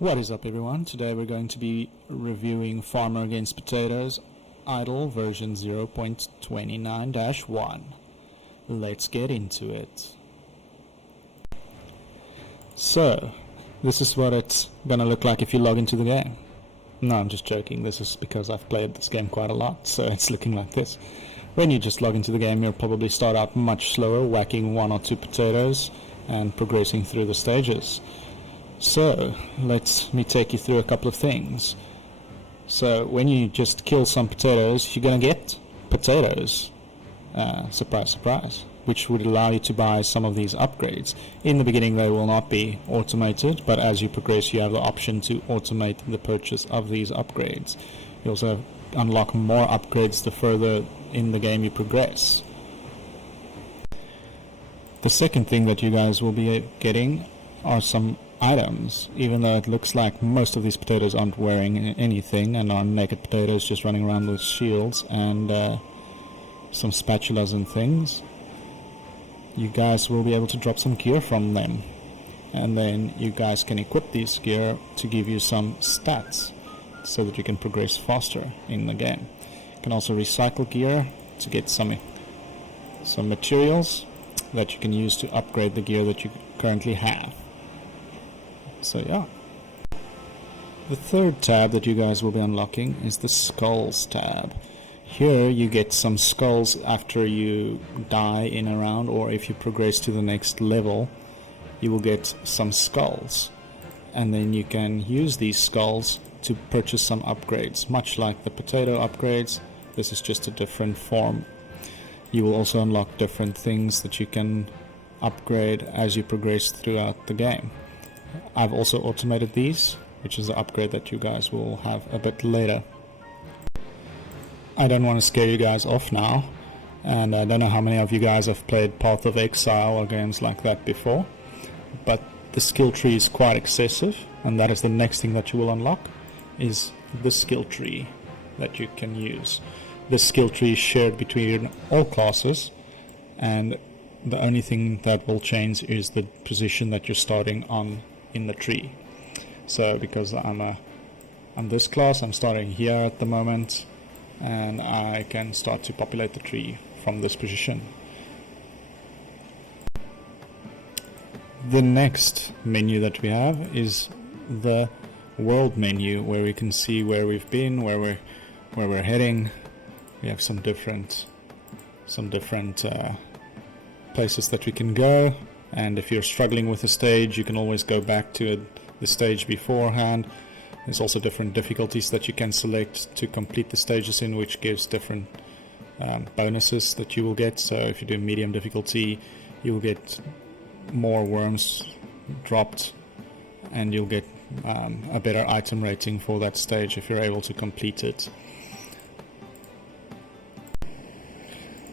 What is up, everyone? Today we're going to be reviewing Farmer Against Potatoes Idle version 0.29-1. Let's get into it. So, this is what it's gonna look like if you log into the game. No, I'm just joking. This is because I've played this game quite a lot, so it's looking like this. When you just log into the game, you'll probably start out much slower, whacking one or two potatoes and progressing through the stages. So, let me take you through a couple of things. So, when you just kill some potatoes, you're going to get potatoes. Surprise, surprise. Which would allow you to buy some of these upgrades. In the beginning, they will not be automated, but as you progress, you have the option to automate the purchase of these upgrades. You also unlock more upgrades the further in the game you progress. The second thing that you guys will be getting are some items, even though it looks like most of these potatoes aren't wearing anything and are naked potatoes just running around with shields and some spatulas and things. You guys will be able to drop some gear from them, and then you guys can equip these gear to give you some stats so that you can progress faster in the game. You can also recycle gear to get some materials that you can use to upgrade the gear that you currently have. So yeah. The third tab that you guys will be unlocking is the skulls tab. Here you get some skulls after you die in a round, or if you progress to the next level, you will get some skulls. And then you can use these skulls to purchase some upgrades. Much like the potato upgrades, this is just a different form. You will also unlock different things that you can upgrade as you progress throughout the game. I've also automated these, which is the upgrade that you guys will have a bit later. I don't want to scare you guys off now, and I don't know how many of you guys have played Path of Exile or games like that before, but the skill tree is quite excessive, and that is the next thing that you will unlock, is the skill tree that you can use. This skill tree is shared between all classes, and the only thing that will change is the position that you're starting on in the tree. So because I'm this class, I'm starting here at the moment, and I can start to populate the tree from this position. The next menu that we have is the world menu, where we can see where we've been, where we're heading. We have some different places that we can go, and if you're struggling with a stage, you can always go back to the stage beforehand. There's also different difficulties that you can select to complete the stages in, which gives different bonuses that you will get. So if you do medium difficulty, you will get more worms dropped, and you'll get a better item rating for that stage if you're able to complete it.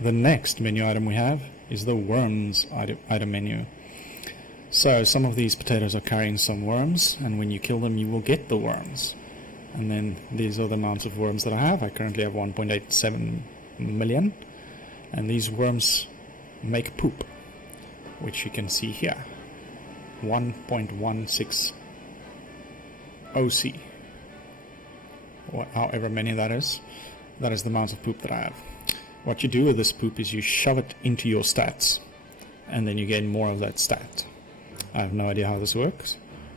The next menu item we have is the worms item menu. So some of these potatoes are carrying some worms, and when you kill them you will get the worms. And then these are the amounts of worms that I have. I currently have 1.87 million, and these worms make poop, which you can see here, 1.16 OC, however many that is the amount of poop that I have. What you do with this poop is you shove it into your stats, and then you gain more of that stat. I have no idea how this works.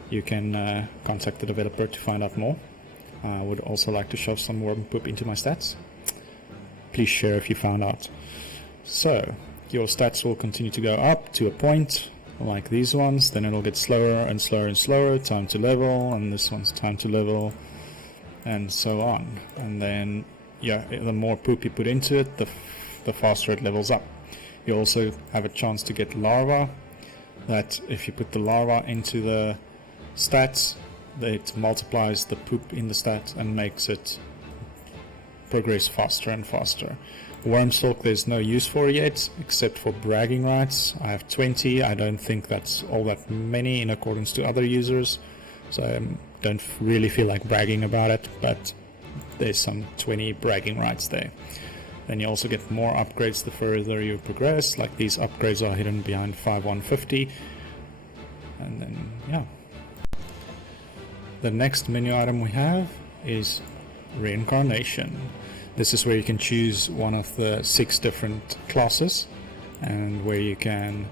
You can contact the developer to find out more. I would also like to shove some worm poop into my stats. Please share if you found out. So, your stats will continue to go up to a point, like these ones. Then it'll get slower and slower and slower, time to level, and this one's time to level, and so on. And then yeah, the more poop you put into it, the faster it levels up. You also have a chance to get larvae, that if you put the larva into the stats, it multiplies the poop in the stat and makes it progress faster and faster. Wormstalk there's no use for yet, except for bragging rights. I have 20. I don't think that's all that many in accordance to other users, so I don't really feel like bragging about it, but there's some 20 bragging rights there. Then you also get more upgrades the further you progress, like these upgrades are hidden behind 5150, and then yeah. The next menu item we have is Reincarnation. This is where you can choose one of the 6 different classes and where you can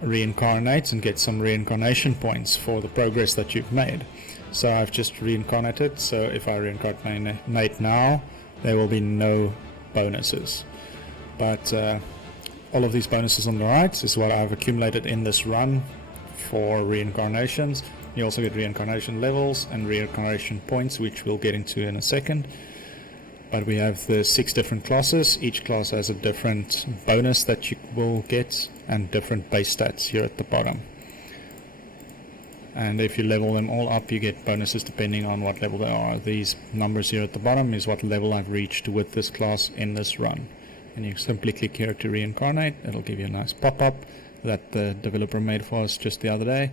reincarnate and get some reincarnation points for the progress that you've made. So I've just reincarnated, so if I reincarnate now, there will be no bonuses. But all of these bonuses on the right is what I've accumulated in this run for reincarnations. You also get reincarnation levels and reincarnation points, which we'll get into in a second. But we have the 6 different classes. Each class has a different bonus that you will get and different base stats here at the bottom. And if you level them all up, you get bonuses depending on what level they are. These numbers here at the bottom is what level I've reached with this class in this run. And you simply click here to reincarnate. It'll give you a nice pop-up that the developer made for us just the other day.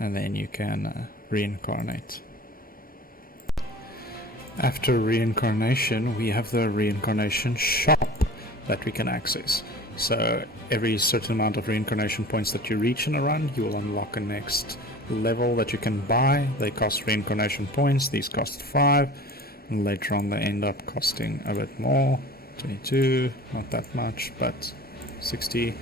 And then you can reincarnate. After reincarnation, we have the reincarnation shop that we can access. So every certain amount of reincarnation points that you reach in a run, you will unlock a next level that you can buy. They cost reincarnation points. These cost 5, and later on they end up costing a bit more. 22, not that much, but 60.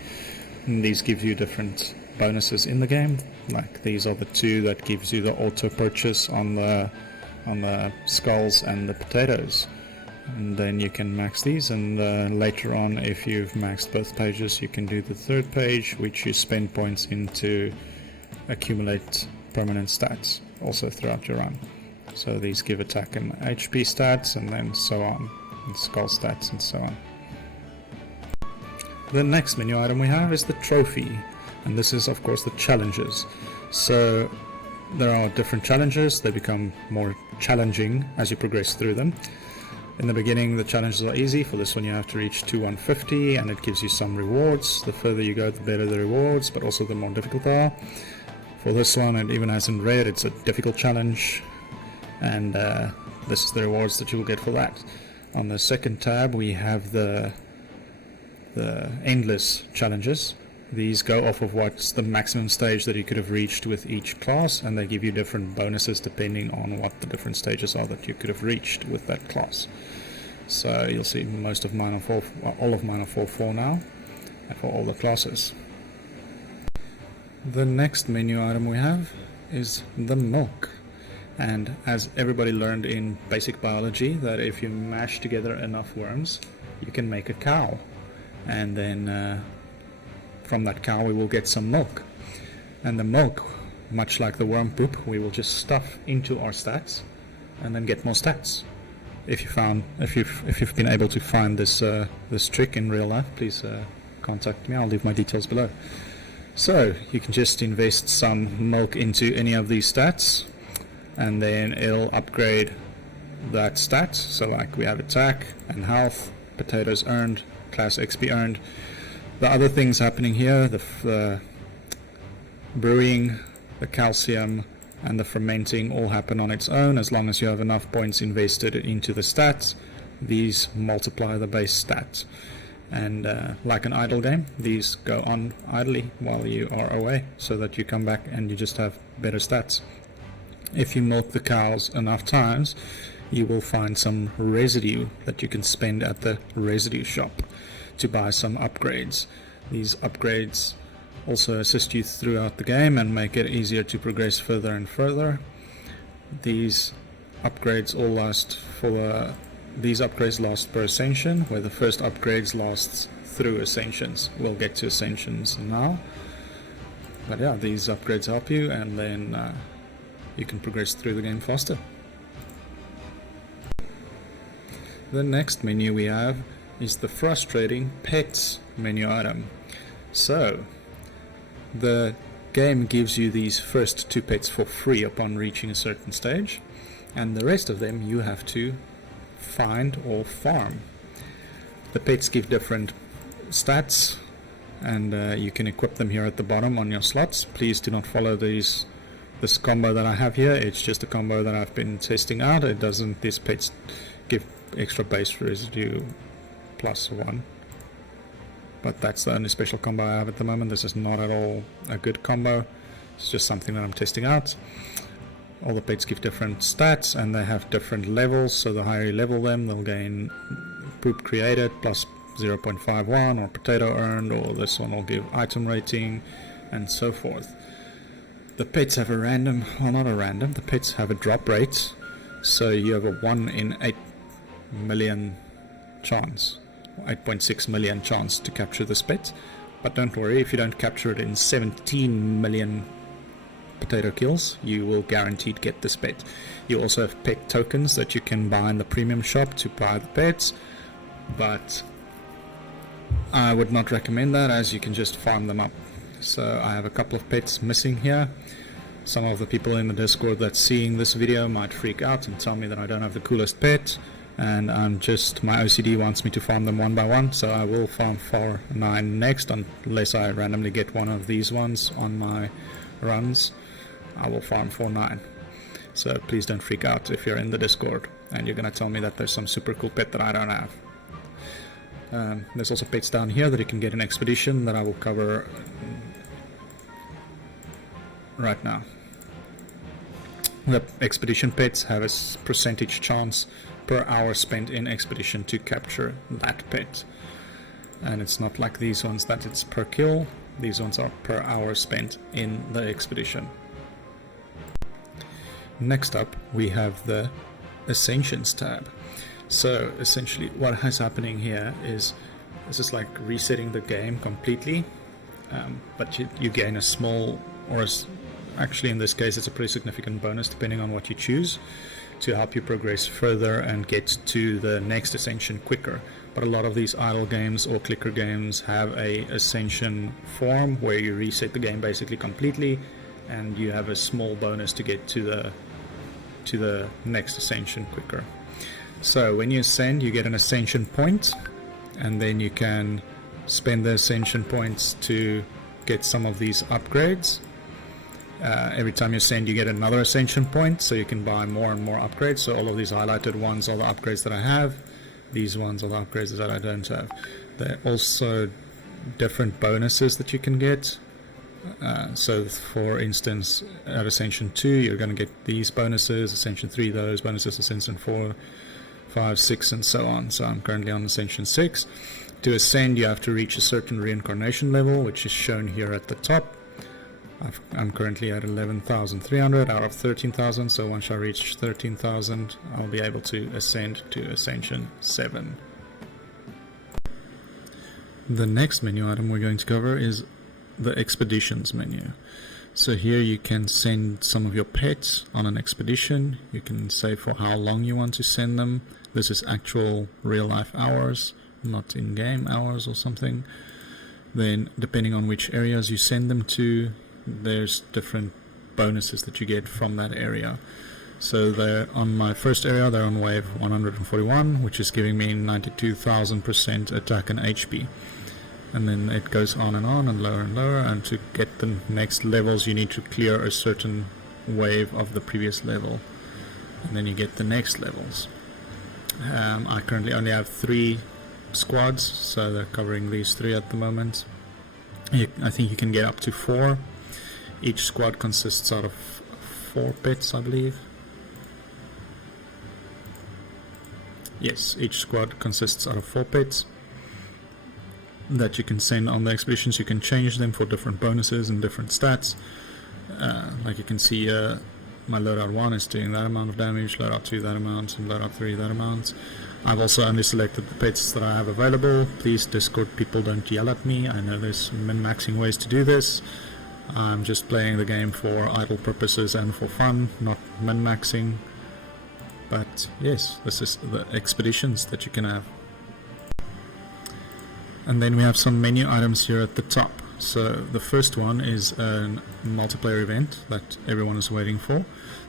And these give you different bonuses in the game. Like these are the 2 that gives you the auto purchase on the skulls and the potatoes. And then you can max these, and later on, if you've maxed both pages, you can do the 3rd page, which you spend points in to accumulate permanent stats also throughout your run. So these give attack and HP stats, and then so on, and skull stats and so on. The next menu item we have is the trophy, and this is of course the challenges. So there are different challenges. They become more challenging as you progress through them. In the beginning, the challenges are easy. For this one, you have to reach 150, and it gives you some rewards. The further you go, the better the rewards, but also the more difficult they are. For this one, it even has in red, it's a difficult challenge, and this is the rewards that you will get for that. On the second tab, we have the endless challenges. These go off of what's the maximum stage that you could have reached with each class, and they give you different bonuses depending on what the different stages are that you could have reached with that class. So you'll see most of mine are all of mine are 4 now, and for all the classes. The next menu item we have is the milk. And as everybody learned in basic biology, that if you mash together enough worms, you can make a cow. And then from that cow we will get some milk. And the milk, much like the worm poop, we will just stuff into our stats and then get more stats. If you've been able to find this trick in real life, please contact me. I'll leave my details below. So you can just invest some milk into any of these stats, and then it'll upgrade that stat. So like we have attack and health, potatoes earned, class XP earned. The other things happening here, the brewing, the calcium, and the fermenting all happen on its own. As long as you have enough points invested into the stats, these multiply the base stats. And like an idle game, these go on idly while you are away, so that you come back and you just have better stats. If you milk the cows enough times, you will find some residue that you can spend at the residue shop to buy some upgrades. These upgrades also assist you throughout the game and make it easier to progress further and further. These upgrades all last these upgrades last per Ascension, where the first upgrades lasts through Ascensions. We'll get to Ascensions now. But yeah, these upgrades help you, and then you can progress through the game faster. The next menu we have is the frustrating pets menu item. So the game gives you these first 2 pets for free upon reaching a certain stage, and the rest of them you have to find or farm. The pets give different stats, and you can equip them here at the bottom on your slots. Please do not follow this combo that I have here. It's just a combo that I've been testing out. It doesn't, these pets give extra base residue +1, but that's the only special combo I have at the moment. This is not at all a good combo, It's just something that I'm testing out. All the pets give different stats and they have different levels, so the higher you level them, they'll gain poop created plus 0.51 or potato earned, or this one will give item rating and so forth. The pets have a random, well not a random, the pets have a drop rate, so you have a 1 in 8 million chance, 8.6 million chance to capture this pet. But don't worry, if you don't capture it in 17 million potato kills, you will guaranteed get this pet. You also have pet tokens that you can buy in the premium shop to buy the pets, but I would not recommend that, as you can just farm them up. So I have a couple of pets missing here. Some of the people in the Discord that's seeing this video might freak out and tell me that I don't have the coolest pet, and my OCD wants me to farm them one by one, so I will farm 4-9 next, unless I randomly get one of these ones on my runs. I will farm 4-9. So please don't freak out if you're in the Discord and you're gonna tell me that there's some super cool pet that I don't have. There's also pets down here that you can get in Expedition that I will cover right now. The Expedition pets have a percentage chance per hour spent in Expedition to capture that pet, and it's not like these ones that it's per kill. These ones are per hour spent in the Expedition. Next up we have the Ascensions tab. So essentially what is happening here is this is like resetting the game completely, but you gain a small, or actually in this case it's a pretty significant bonus depending on what you choose, to help you progress further and get to the next Ascension quicker. But a lot of these idle games or clicker games have a Ascension form where you reset the game basically completely and you have a small bonus to get to the next Ascension quicker. So when you ascend, you get an Ascension point, and then you can spend the Ascension points to get some of these upgrades. Every time you ascend, you get another Ascension point, so you can buy more and more upgrades. So all of these highlighted ones are the upgrades that I have. These ones are the upgrades that I don't have. There are also different bonuses that you can get. So for instance, at Ascension 2 you're going to get these bonuses, Ascension 3 those bonuses, Ascension 4, 5, 6 and so on. So I'm currently on Ascension 6. To ascend you have to reach a certain reincarnation level, which is shown here at the top. I'm currently at 11,300 out of 13,000, so once I reach 13,000 I'll be able to ascend to Ascension 7. The next menu item we're going to cover is the Expeditions menu. So here you can send some of your pets on an expedition. You can say for how long you want to send them. This is actual real life hours, not in-game hours or something. Then depending on which areas you send them to, there's different bonuses that you get from that area. So they're on my first area, they're on wave 141, which is giving me 92,000% attack and HP. And then it goes on and lower, and to get the next levels you need to clear a certain wave of the previous level, and then you get the next levels. I currently only have 3 squads, so they're covering these 3 at the moment. I think you can get up to 4. Each squad consists out of 4 pets, I believe. Yes, each squad consists out of 4 pets that you can send on the expeditions. You can change them for different bonuses and different stats. Like you can see, my loadout 1 is doing that amount of damage, loadout 2 that amount, and loadout 3 that amount. I've also only selected the pets that I have available. Please, Discord people, don't yell at me. I know there's min-maxing ways to do this. I'm just playing the game for idle purposes and for fun, not min-maxing. But yes, this is the expeditions that you can have. And then we have some menu items here at the top. So the first one is a multiplayer event that everyone is waiting for,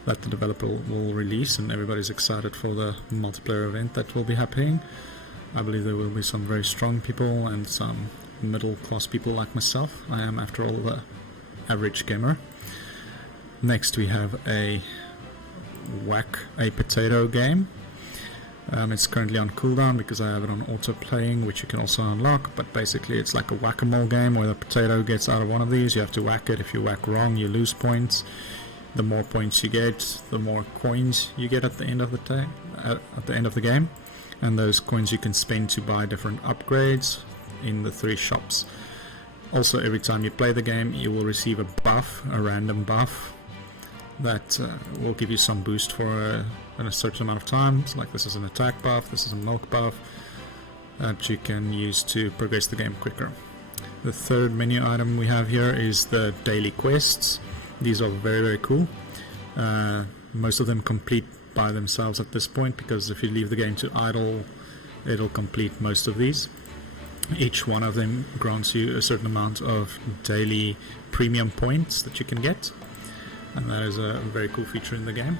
that the developer will release, and everybody's excited for the multiplayer event that will be happening. I believe there will be some very strong people and some middle class people like myself. I am, after all, the average gamer. Next we have a Whack a Potato game. It's currently on cooldown because I have it on auto playing, which you can also unlock, but basically it's like a whack-a-mole game where the potato gets out of one of these, you have to whack it. If you whack wrong, you lose points. The more points you get, the more coins you get at the end of the game, and those coins you can spend to buy different upgrades in the 3 shops. Also, every time you play the game, you will receive a buff, a random buff, that will give you some boost for a certain amount of time. So like this is an attack buff, this is a milk buff that you can use to progress the game quicker. The third menu item we have here is the daily quests. These are very, very cool. Most of them complete by themselves at this point, because if you leave the game to idle, it'll complete most of these. Each one of them grants you a certain amount of daily premium points that you can get, and that is a very cool feature in the game.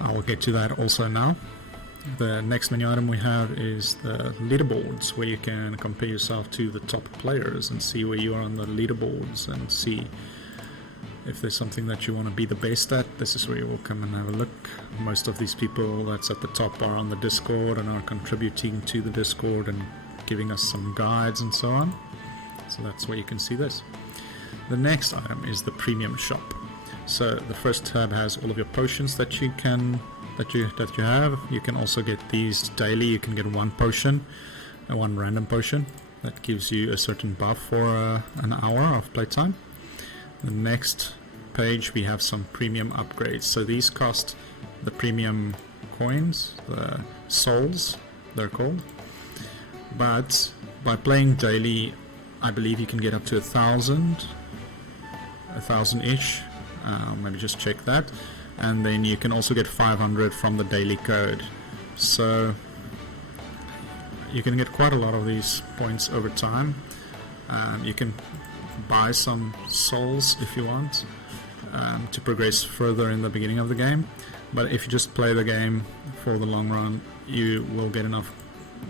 I will get to that also now. The next menu item we have is the leaderboards, where you can compare yourself to the top players and see where you are on the leaderboards and see if there's something that you want to be the best at. This is where you will come and have a look. Most of these people that's at the top are on the Discord and are contributing to the Discord and giving us some guides and so on. So that's where you can see this. The next item is the premium shop. So the first tab has all of your potions that you have. You can also get these daily. You can get 1 potion, 1 random potion that gives you a certain buff for an hour of playtime. The next page we have some premium upgrades. So these cost the premium coins, the souls they're called, but by playing daily I believe you can get up to 1,000 ish. Maybe just check that, and then you can also get 500 from the daily code. So you can get quite a lot of these points over time. You can buy some souls if you want to progress further in the beginning of the game, but if you just play the game for the long run, you will get enough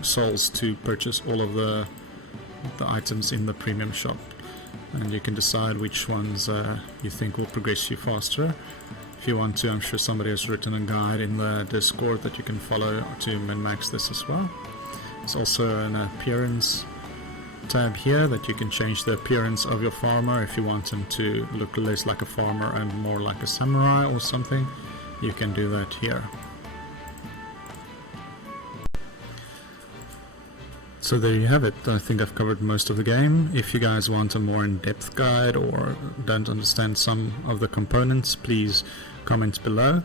souls to purchase all of the items in the premium shop, and you can decide which ones you think will progress you faster. If you want to, I'm sure somebody has written a guide in the Discord that you can follow to min-max this as well. There's also an appearance tab here that you can change the appearance of your farmer. If you want him to look less like a farmer and more like a samurai or something, you can do that here. So there you have it. I think I've covered most of the game. If you guys want a more in-depth guide or don't understand some of the components, please comment below.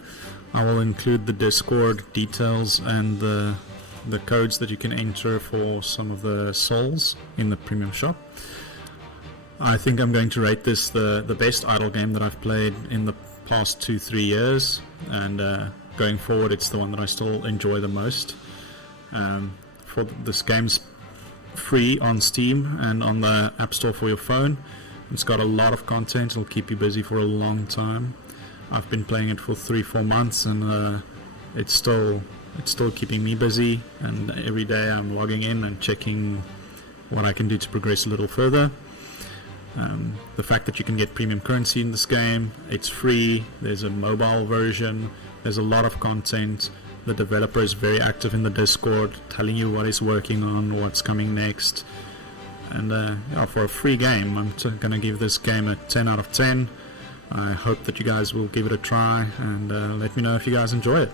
I will include the Discord details and the codes that you can enter for some of the souls in the premium shop. I think I'm going to rate this the best idle game that I've played in the past 2-3 years, and going forward it's the one that I still enjoy the most. For this game's free on Steam and on the App Store for your phone. It's got a lot of content. It'll keep you busy for a long time. I've been playing it for 3-4 months, and it's still keeping me busy, and every day I'm logging in and checking what I can do to progress a little further. The fact that you can get premium currency in this game, it's free, there's a mobile version, there's a lot of content. The developer is very active in the Discord, telling you what he's working on, what's coming next. And yeah, for a free game, I'm gonna give this game a 10 out of 10. I hope that you guys will give it a try, and let me know if you guys enjoy it.